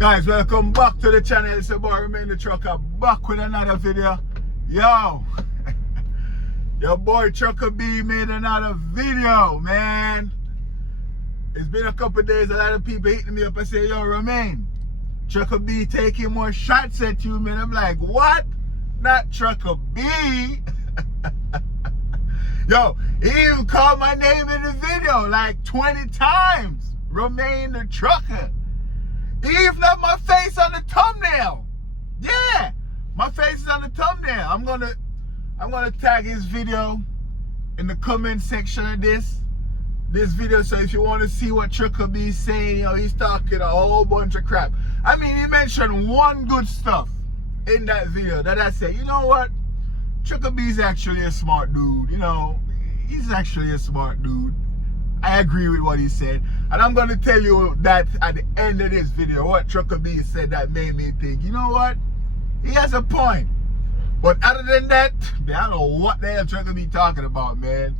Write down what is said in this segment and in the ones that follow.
Guys, welcome back to the channel. It's your boy Remain the Trucker, back with another video. Yo, your boy Trucker B made another video, man. It's been a couple days, a lot of people hitting me up and say, yo, Remain, Trucker B taking more shots at you, man. I'm like, what? Not Trucker B. Yo, he even called my name in the video like 20 times. Remain the Trucker. He even left my face on the thumbnail. Yeah, my face is on the thumbnail. I'm gonna tag his video in the comment section of this video. So if you want to see what Trucker B saying, you know, he's talking a whole bunch of crap. I mean, he mentioned one good stuff in that video that I said, you know what? Trucker B is actually a smart dude. You know, he's actually a smart dude. I agree with what he said. And I'm going to tell you that at the end of this video, what Trucker B said that made me think, you know what? He has a point. But other than that, man, I don't know what the hell Trucker B talking about, man.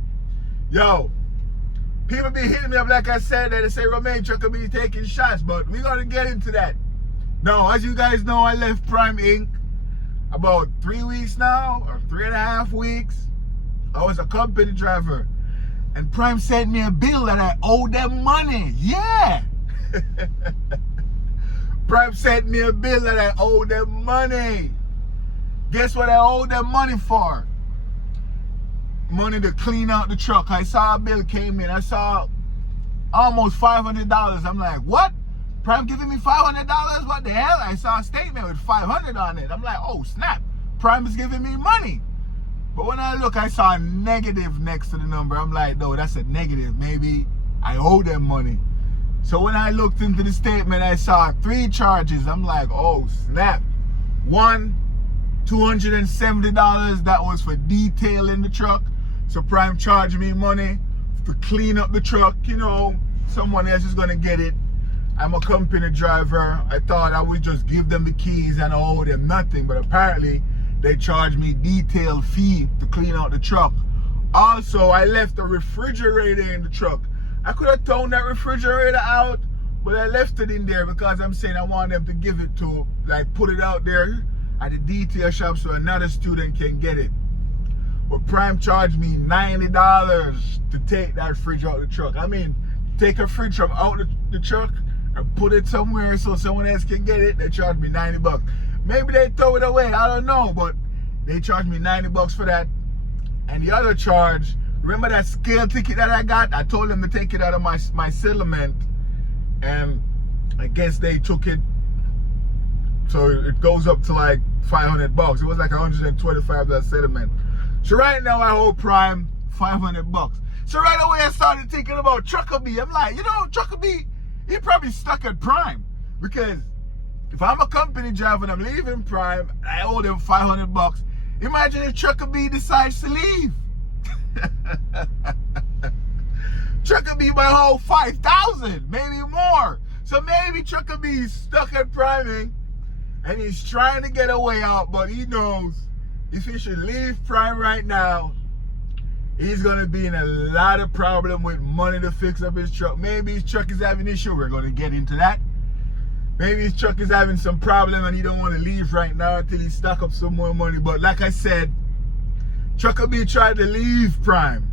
Yo, people be hitting me up like I said, they say, Remain, Trucker B taking shots, but we're going to get into that. Now, as you guys know, I left Prime Inc. about 3 weeks now, or 3.5 weeks. I was a company driver. And Prime sent me a bill that I owe them money. Yeah. Prime sent me a bill that I owe them money. Guess what I owe them money for? Money to clean out the truck. I saw a bill came in. I saw almost $500. I'm like, what? Prime giving me $500? What the hell? I saw a statement with $500 on it. I'm like, oh snap. Prime is giving me money. But when I look, I saw a negative next to the number. I'm like, no, that's a negative. Maybe I owe them money. So when I looked into the statement, I saw 3 charges. I'm like, oh, snap. One, $270. That was for detailing the truck. So Prime charged me money to clean up the truck. You know, someone else is going to get it. I'm a company driver. I thought I would just give them the keys and I owe them nothing. But apparently, they charged me detail fee to clean out the truck. Also, I left the refrigerator in the truck. I could have thrown that refrigerator out, but I left it in there because I'm saying I want them to give it to, like, put it out there at the detail shop so another student can get it. But Prime charged me $90 to take that fridge out of the truck. I mean, take a fridge from out the truck and put it somewhere so someone else can get it. They charged me $90. Maybe they throw it away, I don't know, but they charged me $90 for that. And the other charge, remember that scale ticket that I got? I told them to take it out of my settlement, and I guess they took it, so it goes up to like $500. It was like $125 settlement. So right now I owe Prime $500. So right away I started thinking about Trucker B. I'm like, you know, Trucker B, he probably stuck at Prime, because if I'm a company driver and I'm leaving Prime, I owe them $500. Imagine if Trucker B decides to leave. Trucker B might owe $5,000, maybe more. So maybe Trucker B is stuck at Prime and he's trying to get a way out, but he knows if he should leave Prime right now, he's gonna be in a lot of problem with money to fix up his truck. Maybe his truck is having an issue. We're gonna get into that. Maybe his truck is having some problem and he don't want to leave right now until he stock up some more money. But like I said, Trucker B tried to leave Prime.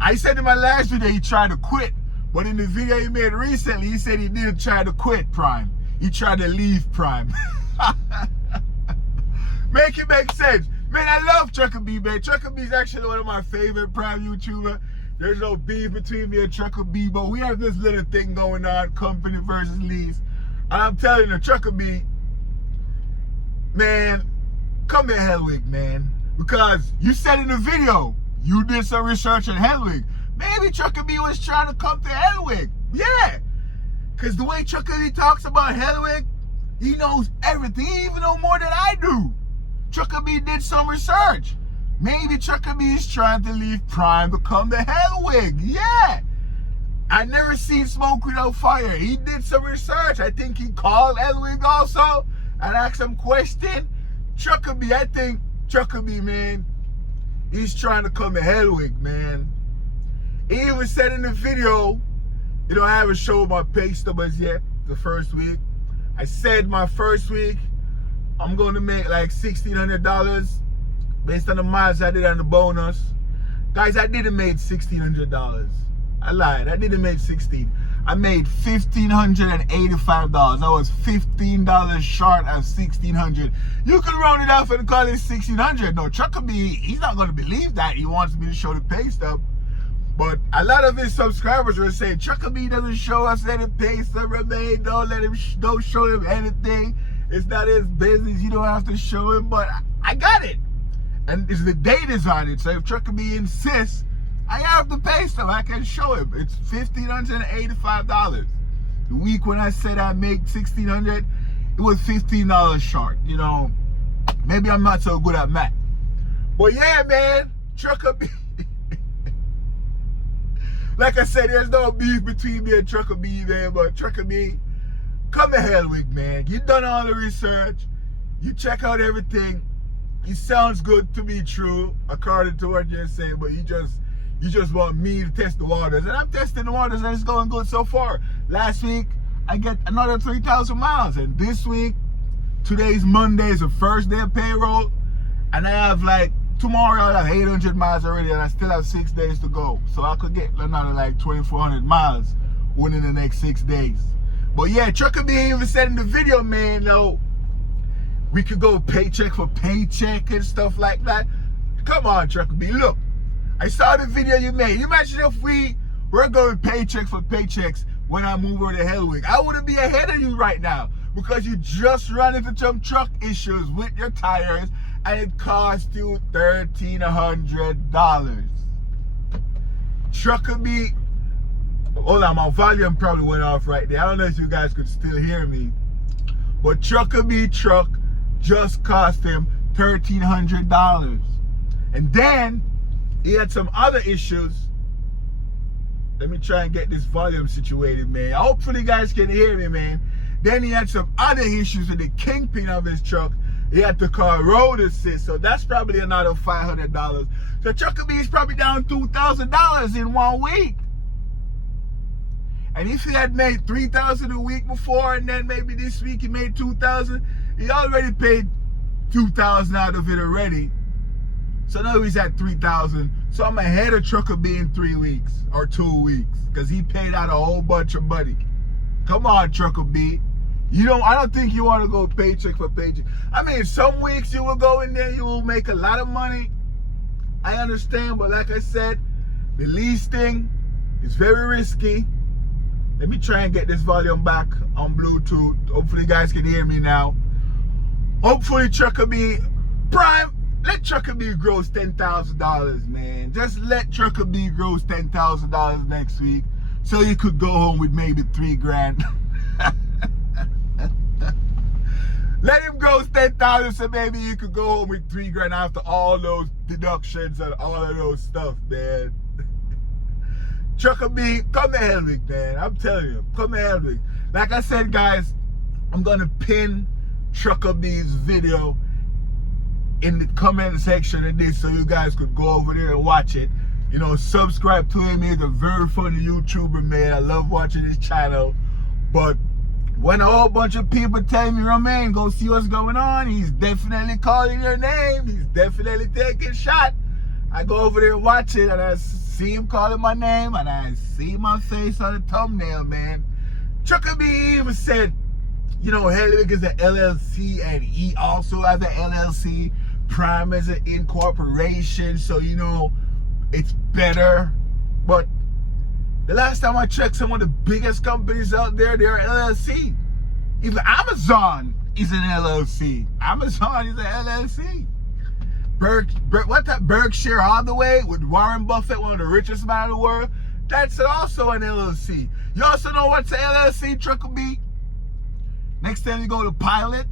I said in my last video he tried to quit. But in the video he made recently, he said he didn't try to quit Prime. He tried to leave Prime. Make it make sense. Man, I love Trucker B, man. Trucker B is actually one of my favorite Prime YouTubers. There's no beef between me and Trucker B, but we have this little thing going on, company versus lease. And I'm telling you, Trucker B, man, come to Hellwig, man. Because you said in the video, you did some research on Hellwig. Maybe Trucker B was trying to come to Hellwig. Yeah. Because the way Trucker B talks about Hellwig, he knows everything. He even knows more than I do. Trucker B did some research. Maybe Trucker B is trying to leave Prime to come to Hellwig. Yeah. I never seen smoke without fire. He did some research. I think he called Hellwig also and asked him question. Trucker B, I think Trucker B, man, he's trying to come to Hellwig, man. He even said in the video, you know, I haven't showed my pay stub as yet the first week. I said my first week, I'm going to make like $1,600 based on the miles I did on the bonus. Guys, I didn't make $1,600. I lied. I didn't make 16. I made $1,585. I was $15 short of $1,600. You could round it off and call it $1,600. No, Trucker B, he's not going to believe that. He wants me to show the pay stub. But a lot of his subscribers were saying, Trucker B doesn't show us any pay stub, man. Don't show him anything. It's not his business. You don't have to show him. But I got it. And the date is on it. So if Trucker B insists, I have the pay stub. I can show him. It's $1,585. The week when I said I make $1,600, it was $15 short. You know, maybe I'm not so good at math. But yeah, man, Trucker B. Like I said, there's no beef between me and Trucker B there, but Trucker B, come to Hellwig, man. You done all the research. You check out everything. It sounds good to be true, according to what you're saying, but you just want me to test the waters. And I'm testing the waters and it's going good so far. Last week, I get another 3,000 miles. And this week, today's Monday, is the first day of payroll. And I have like, tomorrow I'll have 800 miles already and I still have 6 days to go. So I could get another like 2,400 miles within the next 6 days. But yeah, Trucker B even said in the video, man, we could go paycheck for paycheck and stuff like that. Come on, Trucker B. Look, I saw the video you made. You imagine if we were going paycheck for paychecks when I move over to Hellwig. I wouldn't be ahead of you right now because you just ran into some truck issues with your tires and it cost you $1,300. Trucker B, hold on, my volume probably went off right there. I don't know if you guys could still hear me. But Trucker B truck just cost him $1,300. And then he had some other issues. Let me try and get this volume situated, man. Hopefully you guys can hear me, man. Then he had some other issues with the kingpin of his truck. He had to call road assist, so that's probably another $500. So Trucker B is probably down $2,000 in 1 week. And if he had made $3,000 a week before, and then maybe this week he made $2,000, he already paid $2,000 out of it already. So now he's at $3,000. So I'm ahead of Trucker B in 3 weeks or 2 weeks because he paid out a whole bunch of money. Come on, Trucker B. I don't think you want to go paycheck for paycheck. I mean, some weeks you will go in there, you will make a lot of money. I understand, but like I said, the lease thing is very risky. Let me try and get this volume back on Bluetooth. Hopefully you guys can hear me now. Hopefully Trucker B, Prime, let Trucker B gross $10,000, man. Just let Trucker B gross $10,000 next week so you could go home with maybe $3,000. Let him gross $10,000 so maybe you could go home with $3,000 after all those deductions and all of those stuff, man. Trucker B, come to Hellwig, man. I'm telling you, come to Hellwig. Like I said, guys, I'm gonna pin Trucker B's video in the comment section of this so you guys could go over there and watch it. You know, subscribe to him. He's a very funny YouTuber, man. I love watching his channel. But when a whole bunch of people tell me, Romain, go see what's going on, he's definitely calling your name. He's definitely taking shot. I go over there and watch it, and I see him calling my name, and I see my face on the thumbnail, man. Trucker B even said, you know, Hellwig is an LLC, and he also has an LLC. Prime is an incorporation, so, you know, it's better. But the last time I checked, some of the biggest companies out there, they're LLC. Even Amazon is an LLC. Amazon is an LLC. What's that? Berkshire Hathaway with Warren Buffett, one of the richest men in the world. That's also an LLC. You also know what's an LLC, Trucker B? Next time you go to Pilot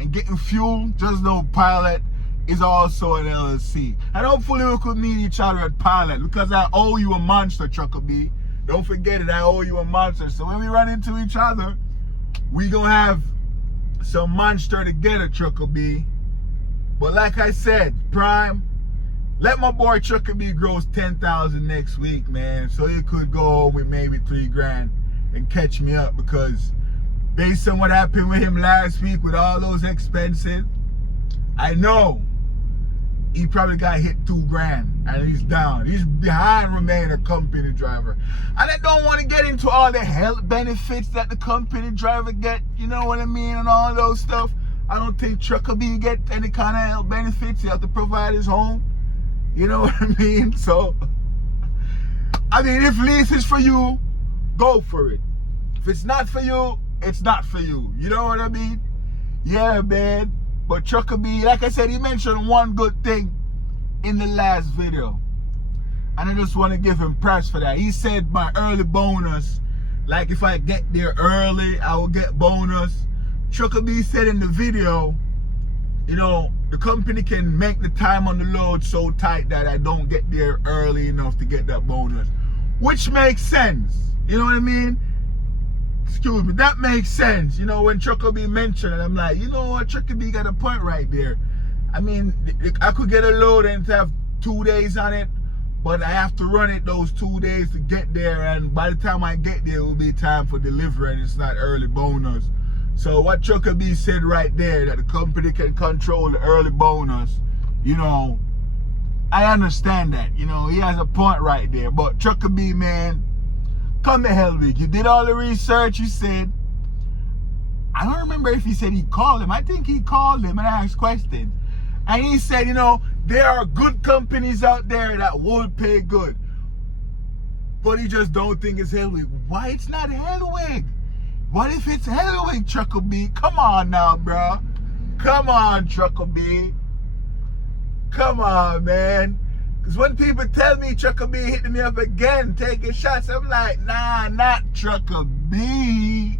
and getting fuel, just know Pilot is also an LLC. And hopefully we could meet each other at Pilot because I owe you a monster, Trucker B. Don't forget it, I owe you a monster. So when we run into each other, we gonna have some monster together, Trucker B. But like I said, Prime, let my boy Trucker B gross $10,000 next week, man. So you could go home with maybe $3,000 and catch me up because based on what happened with him last week with all those expenses, I know he probably got hit $2,000 and he's down. He's behind remaining a company driver. And I don't want to get into all the health benefits that the company driver get, you know what I mean, and all those stuff. I don't think Trucker B get any kind of health benefits. He have to provide his home. You know what I mean? So, I mean, if lease is for you, go for it. If it's not for you, it's not for you. You know what I mean? Yeah, man. But Trucker B, like I said, he mentioned one good thing in the last video. And I just want to give him props for that. He said my early bonus, like if I get there early, I will get bonus. Trucker B said in the video, you know, the company can make the time on the load so tight that I don't get there early enough to get that bonus. Which makes sense. You know what I mean? Excuse me, that makes sense. You know, when Trucker B mentioned it, I'm like, you know what, Trucker B got a point right there. I mean, I could get a load and have 2 days on it, but I have to run it those 2 days to get there, and by the time I get there, it will be time for delivery, and it's not early bonus. So what Trucker B said right there, that the company can control the early bonus, you know, I understand that. You know, he has a point right there. But Trucker B, man, come to Hellwig. You did all the research, you said. I don't remember if he said he called him. I think he called him and asked questions. And he said, you know, there are good companies out there that will pay good. But he just don't think it's Hellwig. Why it's not Hellwig? What if it's Hellwig, Trucker B? Come on now, bro. Come on, Trucker B. Come on, man. Because when people tell me Trucker B hitting me up again, taking shots, I'm like, nah, not Trucker B.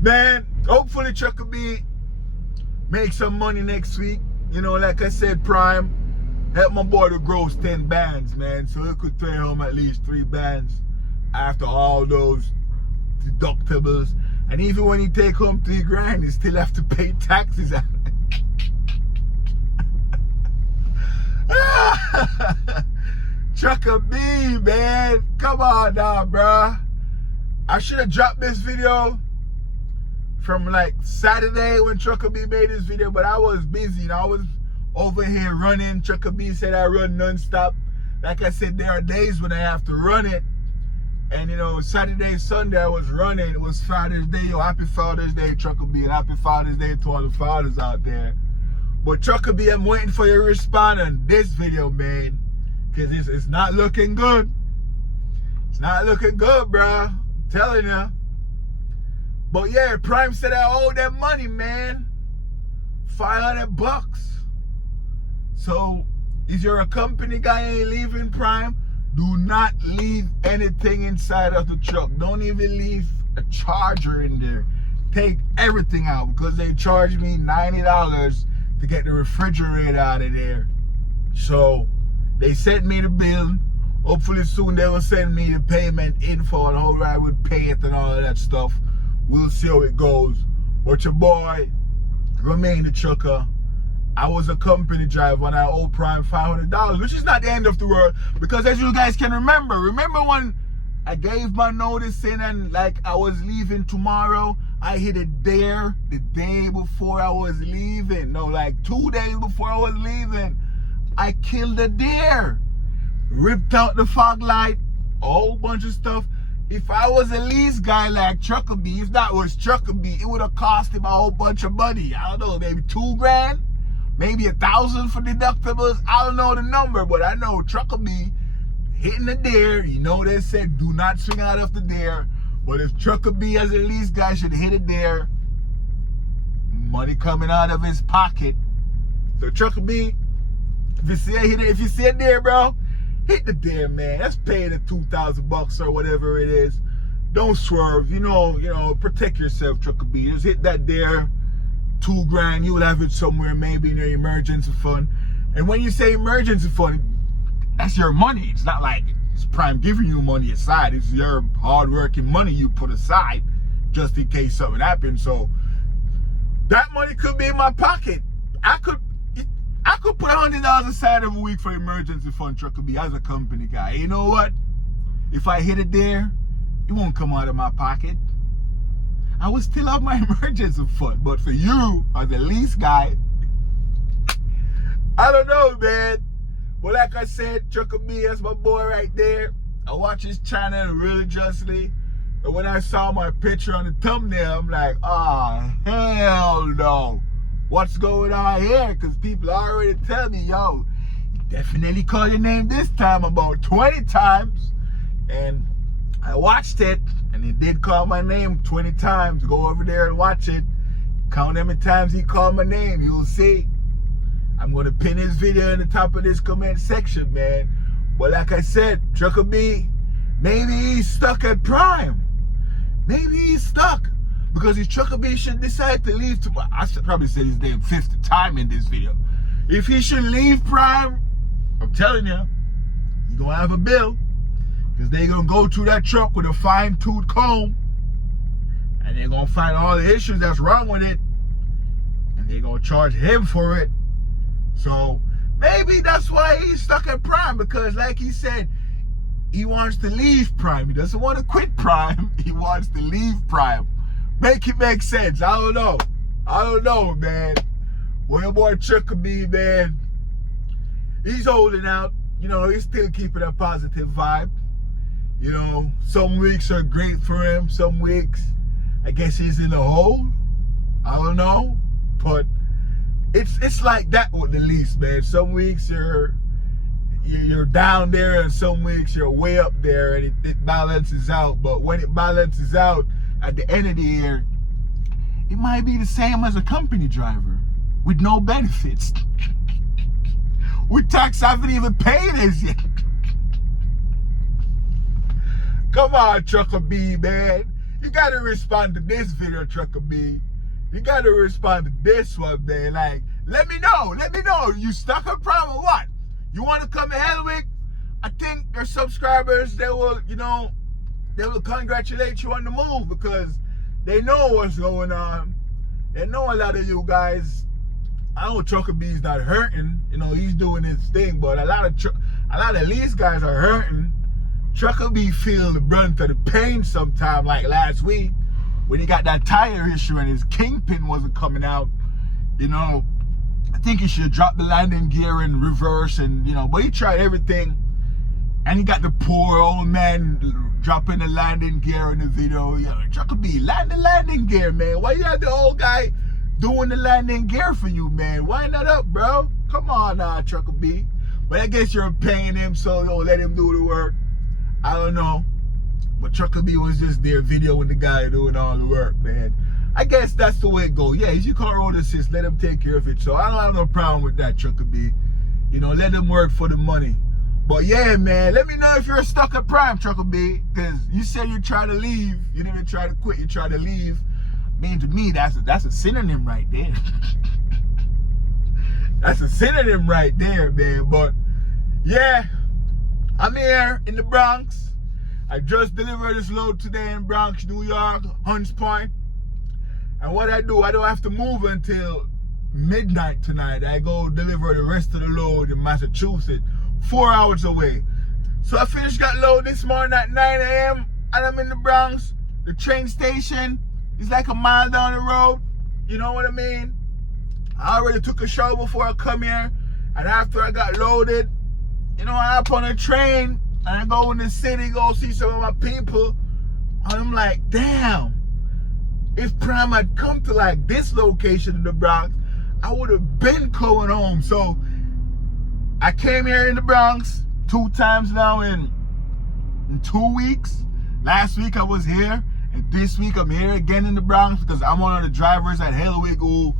Man, hopefully Trucker B make some money next week. You know, like I said, Prime, help my boy to gross 10 bands, man. So he could pay home at least 3 bands after all those deductibles. And even when he take home $3,000, he still have to pay taxes. Trucker B, man, come on now, bruh. I should have dropped this video from like Saturday when Trucker B made this video, but I was busy. You know, I was over here running. Trucker B said I run non-stop. Like I said, there are days when I have to run it. And you know, Saturday, Sunday I was running. It was Father's Day. Yo, happy Father's Day, Trucker B, and happy Father's Day to all the fathers out there. But Trucker B, I'm waiting for your response on this video, man. Because it's not looking good. It's not looking good, bruh. I'm telling you. But yeah, Prime said I owe them money, man. $500. So, if you're a company guy and ain't leaving Prime, do not leave anything inside of the truck. Don't even leave a charger in there. Take everything out because they charged me $90 to get the refrigerator out of there. So they sent me the bill. Hopefully soon they will send me the payment info on how I would pay it and all of that stuff. We'll see how it goes. But your boy remained a trucker. I was a company driver and I owe Prime $500, which is not the end of the world, because as you guys can remember when I gave my notice in and like I was leaving tomorrow, I hit it there the day before I was leaving. No, like 2 days before I was leaving, I killed a deer, ripped out the fog light, a whole bunch of stuff. If I was a lease guy like Trucker B, if that was Trucker B, it would have cost him a whole bunch of money. I don't know, maybe $2,000, maybe $1,000 for deductibles. I don't know the number, but I know Trucker B hitting the deer. You know they said do not swing out of the deer. But if Trucker B as a lease guy should hit it there, money coming out of his pocket. So Trucker B, if you see it there, bro, hit the deer, man. Let's pay the $2,000 or whatever it is. Don't swerve. You know, protect yourself, Trucker B. Just hit that there. $2,000. You will have it somewhere, maybe in your emergency fund. And when you say emergency fund, that's your money. It's not like it's Prime giving you money aside. It's your hard-working money you put aside just in case something happens. So that money could be in my pocket. I could put $100 aside every week for emergency fund, Trucker B, as a company guy. You know what? If I hit it there, it won't come out of my pocket. I will still have my emergency fund. But for you, as a lease guy, I don't know, man. But like I said, Trucker B, that's my boy right there. I watch his channel religiously. And when I saw my picture on the thumbnail, I'm like, oh, hell no. What's going on here? Because people already tell me, yo, you definitely call your name this time about 20 times. And I watched it, and he did call my name 20 times. Go over there and watch it. Count how many times he called my name. You'll see. I'm going to pin his video in the top of this comment section, man. But like I said, Trucker B, maybe he's stuck at Prime. Maybe he's stuck. Because if Trucker B should decide to leave tomorrow, I should probably say his name 50th time in this video. If he should leave Prime, I'm telling you, you're going to have a bill. Because they're going to go through that truck with a fine-tooth comb. And they're going to find all the issues that's wrong with it. And they're going to charge him for it. So maybe that's why he's stuck at Prime, because like he said, he wants to leave Prime. He doesn't want to quit Prime. He wants to leave Prime. Make it make sense. I don't know. I don't know, man. Well, your boy Trucker B, man, he's holding out. You know, he's still keeping a positive vibe. You know, some weeks are great for him. Some weeks, I guess he's in the hole. I don't know. But it's like that with the lease, man. Some weeks you're down there, and some weeks you're way up there, and it balances out. But when it balances out at the end of the year, it might be the same as a company driver with no benefits. With tax I haven't even paid as yet. Come on, Trucker B, man. You gotta respond to this video, Trucker B. You gotta respond to this one, man. Like, let me know. Let me know. You stuck at Prime or what? You want to come to Hellwig? I think your subscribers, they will, you know, they will congratulate you on the move, because they know what's going on. They know a lot of you guys. I know Trucker B's not hurting. You know, he's doing his thing, but a lot of lease guys are hurting. Trucker B feel the brunt of the pain sometime, like last week, when he got that tire issue and his kingpin wasn't coming out. You know, I think he should drop the landing gear in reverse, and you know, but he tried everything, and he got the poor old man dropping the landing gear in the video. You know, Trucker B, land the landing gear, man. Why you have the old guy doing the landing gear for you, man? Wind that up, bro. Come on now, Trucker B. But I guess you're paying him, so you'll let him do the work. I don't know. But Trucker B was just there videoing the guy doing all the work, man. I guess that's the way it goes. Yeah, he's your car road assist. Let him take care of it. So I don't have no problem with that, Trucker B. You know, let him work for the money. But yeah, man, let me know if you're stuck at Prime, Trucker B. Because you said you try to leave. You didn't even try to quit. You try to leave. I mean, to me, that's a synonym right there. That's a synonym right there, man. But yeah, I'm here in the Bronx. I just delivered this load today in Bronx, New York, Hunts Point. And what I do, I don't have to move until midnight tonight. I go deliver the rest of the load in Massachusetts, 4 hours away. So I finished that load this morning at 9 a.m. and I'm in the Bronx. The train station is like a mile down the road. You know what I mean? I already took a shower before I come here. And after I got loaded, you know, I hop on a train and I go in the city, go see some of my people. And I'm like, damn. If Prime had come to like this location in the Bronx, I would have been going home. So I came here in the Bronx 2 times now in 2 weeks. Last week I was here, and this week I'm here again in the Bronx because I'm one of the drivers at Hellwig who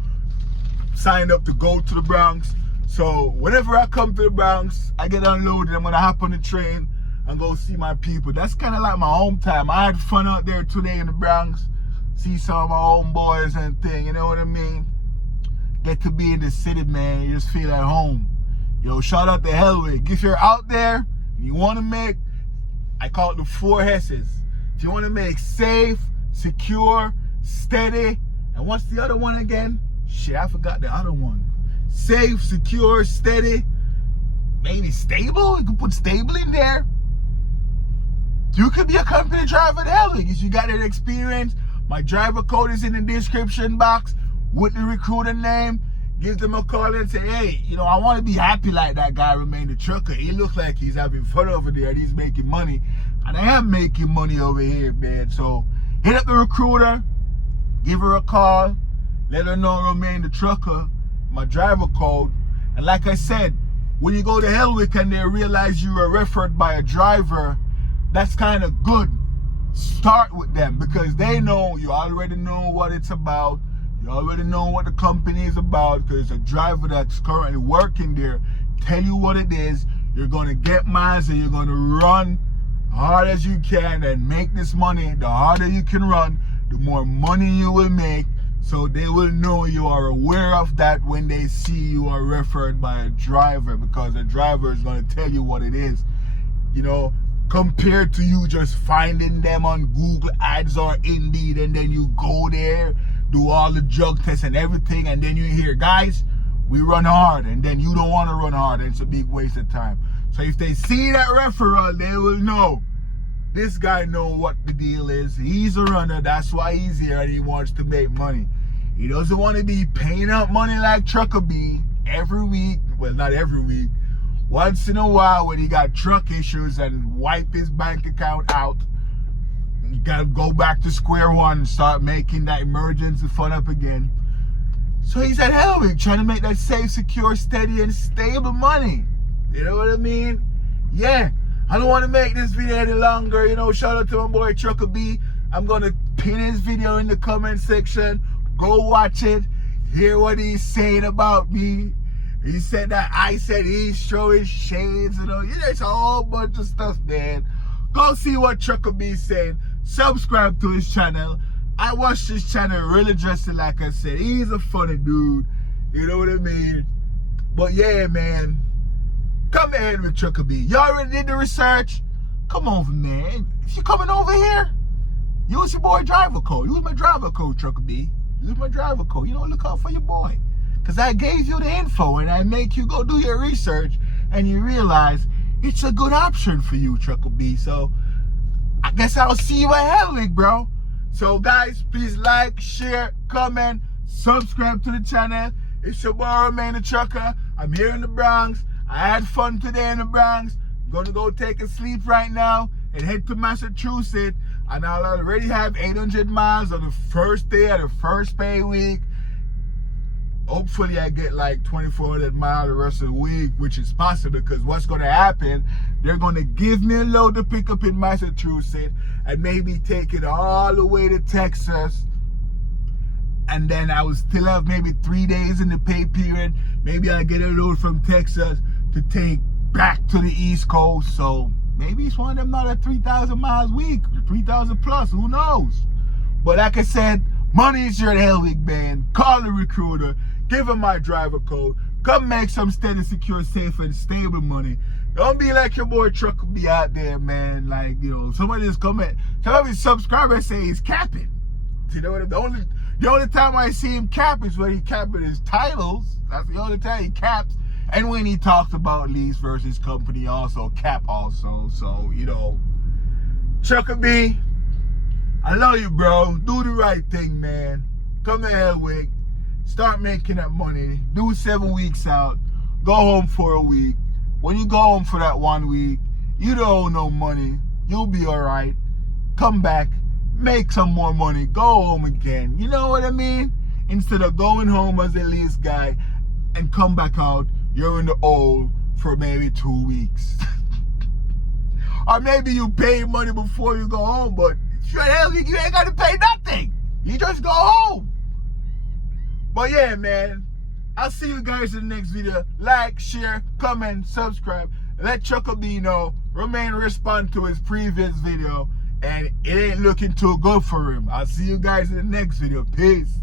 signed up to go to the Bronx. So whenever I come to the Bronx, I get unloaded. I'm gonna hop on the train and go see my people. That's kind of like my home time. I had fun out there today in the Bronx. See some of my homeboys and thing, you know what I mean? Get to be in the city, man. You just feel at home. Yo, shout out to Hellwig. If you're out there and you want to make, I call it the 4 S's. If you want to make safe, secure, steady, and what's the other one again? Shit, I forgot the other one. Safe, secure, steady, maybe stable. You can put stable in there. you could be a company driver at Hellwig. If you got that experience, my driver code is in the description box with the recruiter name. Give them a call and say, hey, you know, I want to be happy like that guy Remain the Trucker. He looks like he's having fun over there and he's making money. And I am making money over here, man. So hit up the recruiter, give her a call, let her know Remain the Trucker, my driver code. And like I said, when you go to Hellwig and they realize you were referred by a driver, that's kind of good. Start with them because they know, you already know what it's about. You already know what the company is about because a driver that's currently working there tell you what it is. You're going to get miles and you're going to run hard as you can and make this money. The harder you can run, the more money you will make. So they will know you are aware of that when they see you are referred by a driver because a driver is going to tell you what it is. You know, compared to you just finding them on Google Ads or Indeed and then you go there, do all the drug tests and everything, and then you hear, guys, we run hard, and then you don't want to run hard, and it's a big waste of time. So if they see that referral, they will know this guy know what the deal is. He's a runner, that's why he's here, and he wants to make money. He doesn't want to be paying out money like Trucker B every week. Well, not every week. Once in a while when he got truck issues and wipe his bank account out. You gotta go back to square one and start making that emergency fund up again. So he's at Hellwig trying to make that safe, secure, steady, and stable money. You know what I mean? Yeah, I don't want to make this video any longer. You know, shout out to my boy Trucker B. I'm gonna pin his video in the comment section. Go watch it. Hear what he's saying about me. He said that I said he's showing shades. You know, there's a whole bunch of stuff, man. Go see what Trucker B is saying. Subscribe to his channel. I watch his channel religiously, like I said. He's a funny dude. You know what I mean? But yeah, man. Come ahead with Trucker B. You already did the research. Come over, man. If you're coming over here, use your boy driver code. Use my driver code, Trucker B. Use my driver code. You know, look out for your boy. Because I gave you the info and I make you go do your research and you realize it's a good option for you, Trucker B. So I guess I'll see you at Hellwig, bro. So guys, please like, share, comment, subscribe to the channel. It's your boy Remain the Trucker. I'm here in the Bronx. I had fun today in the Bronx. I'm gonna go take a sleep right now and head to Massachusetts. And I'll already have 800 miles on the first day of the first pay week. Hopefully I get like 2,400 miles the rest of the week, which is possible because what's going to happen, they're going to give me a load to pick up in Massachusetts and maybe take it all the way to Texas. And then I will still have maybe 3 days in the pay period. Maybe I'll get a load from Texas to take back to the East Coast. So maybe it's one of them not a 3,000 miles a week, 3,000 plus, who knows? But like I said, money is your Hellwig, man. Call the recruiter. Give him my driver code. Come make some steady, secure, safe, and stable money. Don't be like your boy Trucker B out there, man. Like, you know, some of his subscribers say he's capping. You know what I mean? The only time I see him cap is when he capping his titles. That's the only time he caps. And when he talks about lease versus company also, cap also. So, you know, Trucker B, I love you, bro. Do the right thing, man. Come to Hellwig. Start making that money. Do 7 weeks out. Go home for a week. When you go home for that 1 week, you don't owe no money. You'll be all right. Come back. Make some more money. Go home again. You know what I mean? Instead of going home as a lease guy and come back out, you're in the hole for maybe 2 weeks. Or maybe you pay money before you go home, but if you're at Hellwig, you ain't got to pay nothing. You just go home. But yeah, man, I'll see you guys in the next video. Like, share, comment, subscribe. Let Trucker B know. Remain respond to his previous video. And it ain't looking too good for him. I'll see you guys in the next video. Peace.